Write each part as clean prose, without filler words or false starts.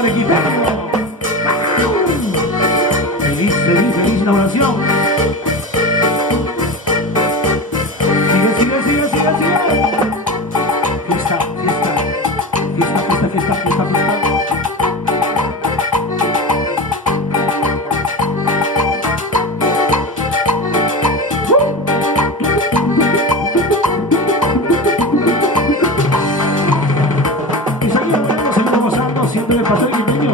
Arequipeño. Feliz, feliz, feliz inauguración. Sigue, sigue, sigue, sigue, sigue. Fiesta, fiesta, fiesta, fiesta, fiesta, fiesta, fiesta. Y seguimos gozando, siempre le pasó el niño.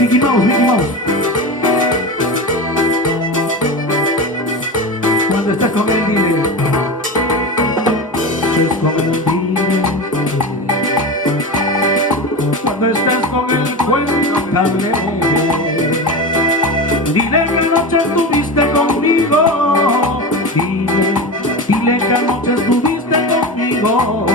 Mickey Mouse, Mickey Mouse. Cuando estás con él, dile. Estás con él, dile. Cuando estás con él, cuéntale. Dile que anoche estuviste conmigo. Dile que anoche estuviste conmigo.